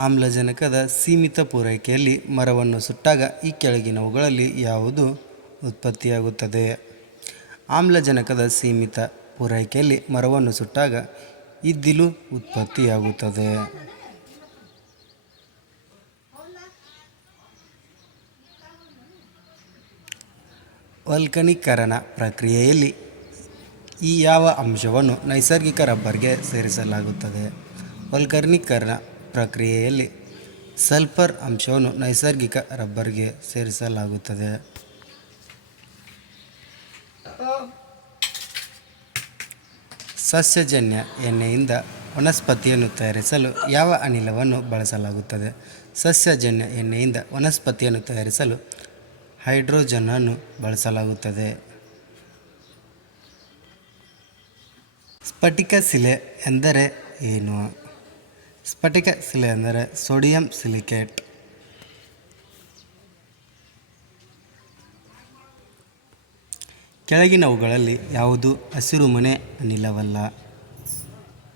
ಆಮ್ಲಜನಕದ ಸೀಮಿತ ಪೂರೈಕೆಯಲ್ಲಿ ಮರವನ್ನು ಸುಟ್ಟಾಗ ಈ ಕೆಳಗಿನವುಗಳಲ್ಲಿ ಯಾವುದು ಉತ್ಪತ್ತಿಯಾಗುತ್ತದೆ? ಆಮ್ಲಜನಕದ ಸೀಮಿತ ಪೂರೈಕೆಯಲ್ಲಿ ಮರವನ್ನು ಸುಟ್ಟಾಗ ಇದ್ದಿಲು ಉತ್ಪತ್ತಿಯಾಗುತ್ತದೆ. ವಲ್ಕನೀಕರಣ ಪ್ರಕ್ರಿಯೆಯಲ್ಲಿ ಈ ಯಾವ ಅಂಶವನ್ನು ನೈಸರ್ಗಿಕ ರಬ್ಬರ್ಗೆ ಸೇರಿಸಲಾಗುತ್ತದೆ? ವಲ್ಕನೀಕರಣ ಪ್ರಕ್ರಿಯೆಯಲ್ಲಿ ಸಲ್ಫರ್ ಅಂಶವನ್ನು ನೈಸರ್ಗಿಕ ರಬ್ಬರ್ಗೆ ಸೇರಿಸಲಾಗುತ್ತದೆ. ಸಸ್ಯಜನ್ಯ ಎಣ್ಣೆಯಿಂದ ವನಸ್ಪತಿಯನ್ನು ತಯಾರಿಸಲು ಯಾವ ಅನಿಲವನ್ನು ಬಳಸಲಾಗುತ್ತದೆ? ಸಸ್ಯಜನ್ಯ ಎಣ್ಣೆಯಿಂದ ವನಸ್ಪತಿಯನ್ನು ತಯಾರಿಸಲು ಹೈಡ್ರೋಜನನ್ನು ಬಳಸಲಾಗುತ್ತದೆ. ಸ್ಫಟಿಕ ಶಿಲೆ ಎಂದರೆ ಏನು? ಸ್ಫಟಿಕ ಶಿಲೆ ಅಂದರೆ ಸೋಡಿಯಂ ಸಿಲಿಕೇಟ್. ಕೆಳಗಿನವುಗಳಲ್ಲಿ ಯಾವುದು? ಹಸಿರುಮನೆ ಅನಿಲವಲ್ಲ.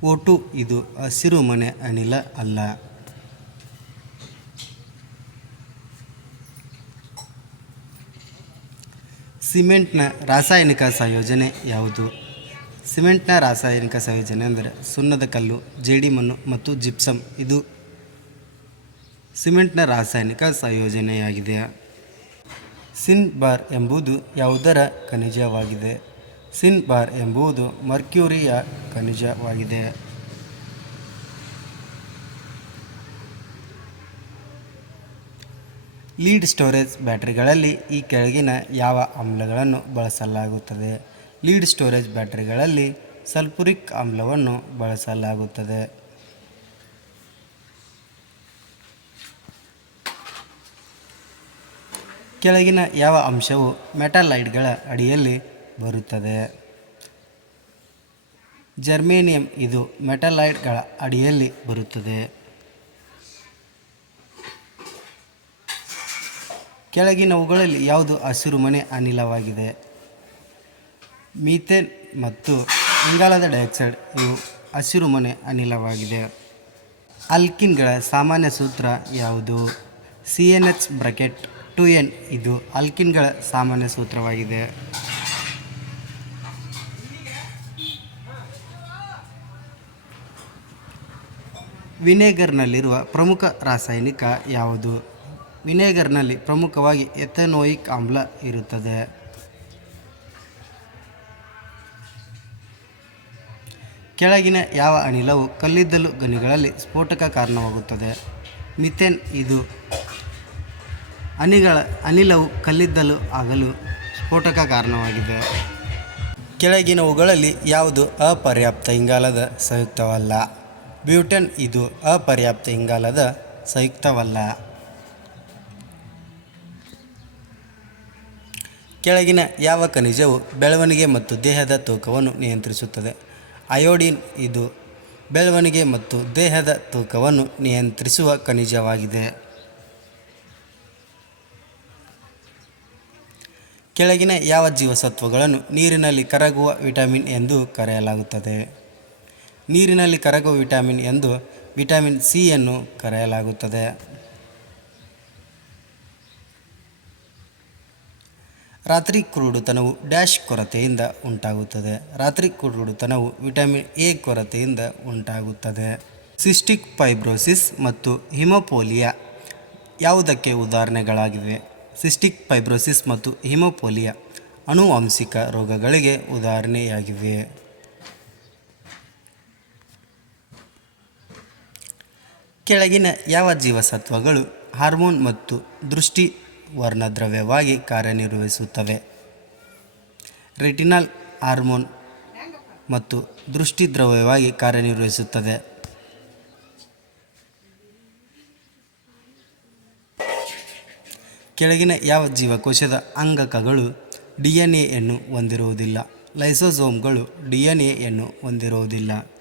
ಓಟು ಇದು ಹಸಿರುಮನೆ ಅನಿಲ ಅಲ್ಲ. ಸಿಮೆಂಟ್ನ ರಾಸಾಯನಿಕ ಸಂಯೋಜನೆ ಯಾವುದು? ಸಿಮೆಂಟ್ನ ರಾಸಾಯನಿಕ ಸಂಯೋಜನೆ ಅಂದರೆ ಸುಣ್ಣದ ಕಲ್ಲು ಜೇಡಿಮಣ್ಣು ಮತ್ತು ಜಿಪ್ಸಮ್. ಇದು ಸಿಮೆಂಟ್ನ ರಾಸಾಯನಿಕ ಸಂಯೋಜನೆಯಾಗಿದೆ. ಸಿನ್ ಬಾರ್ ಎಂಬುದು ಯಾವುದರ ಖನಿಜವಾಗಿದೆ? ಸಿನ್ ಬಾರ್ ಎಂಬುದು ಮರ್ಕ್ಯೂರಿಯ ಖನಿಜವಾಗಿದೆ. ಲೀಡ್ ಸ್ಟೋರೇಜ್ ಬ್ಯಾಟರಿಗಳಲ್ಲಿ ಈ ಕೆಳಗಿನ ಯಾವ ಆಮ್ಲಗಳನ್ನು ಬಳಸಲಾಗುತ್ತದೆ? ಲೀಡ್ ಸ್ಟೋರೇಜ್ ಬ್ಯಾಟರಿಗಳಲ್ಲಿ ಸಲ್ಫುರಿಕ್ ಆಮ್ಲವನ್ನು ಬಳಸಲಾಗುತ್ತದೆ. ಕೆಳಗಿನ ಯಾವ ಅಂಶವು ಮೆಟಲೈಡ್ಗಳ ಅಡಿಯಲ್ಲಿ ಬರುತ್ತದೆ? ಜರ್ಮೇನಿಯಂ ಇದು ಮೆಟಲೈಡ್ಗಳ ಅಡಿಯಲ್ಲಿ ಬರುತ್ತದೆ. ಕೆಳಗಿನವುಗಳಲ್ಲಿ ಯಾವುದು ಹಸಿರುಮನೆ ಅನಿಲವಾಗಿದೆ? ಮೀಥೇನ್ ಮತ್ತು ಇಂಗಾಲದ ಡೈಆಕ್ಸೈಡ್ ಇವು ಹಸಿರುಮನೆ ಅನಿಲವಾಗಿದೆ. ಅಲ್ಕಿನ್ಗಳ ಸಾಮಾನ್ಯ ಸೂತ್ರ ಯಾವುದು? C n H bracket two n ಇದು ಅಲ್ಕಿನ್ಗಳ ಸಾಮಾನ್ಯ ಸೂತ್ರವಾಗಿದೆ. ವಿನೇಗರ್ನಲ್ಲಿರುವ ಪ್ರಮುಖ ರಾಸಾಯನಿಕ ಯಾವುದು? ವಿನೇಗರ್ನಲ್ಲಿ ಪ್ರಮುಖವಾಗಿ ಎಥೆನೋಯಿಕ್ ಆಮ್ಲ ಇರುತ್ತದೆ. ಕೆಳಗಿನ ಯಾವ ಅನಿಲವು ಕಲ್ಲಿದ್ದಲು ಗನಿಗಳಲ್ಲಿ ಸ್ಫೋಟಕ ಕಾರಣವಾಗುತ್ತದೆ? ಮಿಥೇನ್ ಇದು ಅನಿಗಳ ಅನಿಲವು ಕಲ್ಲಿದ್ದಲು ಆಗಲು ಸ್ಫೋಟಕ ಕಾರಣವಾಗಿದೆ. ಕೆಳಗಿನವುಗಳಲ್ಲಿ ಯಾವುದು ಅಪರ್ಯಾಪ್ತ ಇಂಗಾಲದ ಸಂಯುಕ್ತವಲ್ಲ? ಬ್ಯೂಟನ್ ಇದು ಅಪರ್ಯಾಪ್ತ ಇಂಗಾಲದ ಸಂಯುಕ್ತವಲ್ಲ. ಕೆಳಗಿನ ಯಾವ ಖನಿಜವು ಬೆಳವಣಿಗೆ ಮತ್ತು ದೇಹದ ತೂಕವನ್ನು ನಿಯಂತ್ರಿಸುತ್ತದೆ? ಅಯೋಡಿನ್ ಇದು ಬೆಳವಣಿಗೆ ಮತ್ತು ದೇಹದ ತೂಕವನ್ನು ನಿಯಂತ್ರಿಸುವ ಖನಿಜವಾಗಿದೆ. ಕೆಳಗಿನ ಯಾವ ಜೀವಸತ್ವಗಳನ್ನು ನೀರಿನಲ್ಲಿ ಕರಗುವ ವಿಟಮಿನ್ ಎಂದು ಕರೆಯಲಾಗುತ್ತದೆ? ನೀರಿನಲ್ಲಿ ಕರಗುವ ವಿಟಮಿನ್ ಎಂದು ವಿಟಮಿನ್ ಸಿಯನ್ನು ಕರೆಯಲಾಗುತ್ತದೆ. ರಾತ್ರಿ ಕುರುಡುತನವು ಡ್ಯಾಶ್ ಕೊರತೆಯಿಂದ ಉಂಟಾಗುತ್ತದೆ. ರಾತ್ರಿ ಕುರುಡುತನವು ವಿಟಮಿನ್ ಎ ಕೊರತೆಯಿಂದ ಉಂಟಾಗುತ್ತದೆ. ಸಿಸ್ಟಿಕ್ ಫೈಬ್ರೋಸಿಸ್ ಮತ್ತು ಹಿಮೋಪೋಲಿಯಾ ಯಾವುದಕ್ಕೆ ಉದಾಹರಣೆಗಳಾಗಿವೆ? ಸಿಸ್ಟಿಕ್ ಫೈಬ್ರೋಸಿಸ್ ಮತ್ತು ಹಿಮೋಪೋಲಿಯಾ ಅನುವಂಶಿಕ ರೋಗಗಳಿಗೆ ಉದಾಹರಣೆಯಾಗಿವೆ. ಕೆಳಗಿನ ಯಾವ ಜೀವಸತ್ವಗಳು ಹಾರ್ಮೋನ್ ಮತ್ತು ದೃಷ್ಟಿ ವರ್ಣದ್ರವ್ಯವಾಗಿ ಕಾರ್ಯನಿರ್ವಹಿಸುತ್ತವೆ. ರೆಟಿನಾಲ್ ಹಾರ್ಮೋನ್ ಮತ್ತು ದೃಷ್ಟಿ ದ್ರವ್ಯವಾಗಿ ಕಾರ್ಯನಿರ್ವಹಿಸುತ್ತದೆ ಕೆಳಗಿನ ಯಾವ ಜೀವಕೋಶದ ಅಂಗಕಗಳು ಡಿ ಎನ್ ಎಯನ್ನು ಹೊಂದಿರುವುದಿಲ್ಲ? ಲೈಸೋಸೋಮ್ಗಳು ಡಿ ಎನ್ ಎಯನ್ನು ಹೊಂದಿರುವುದಿಲ್ಲ.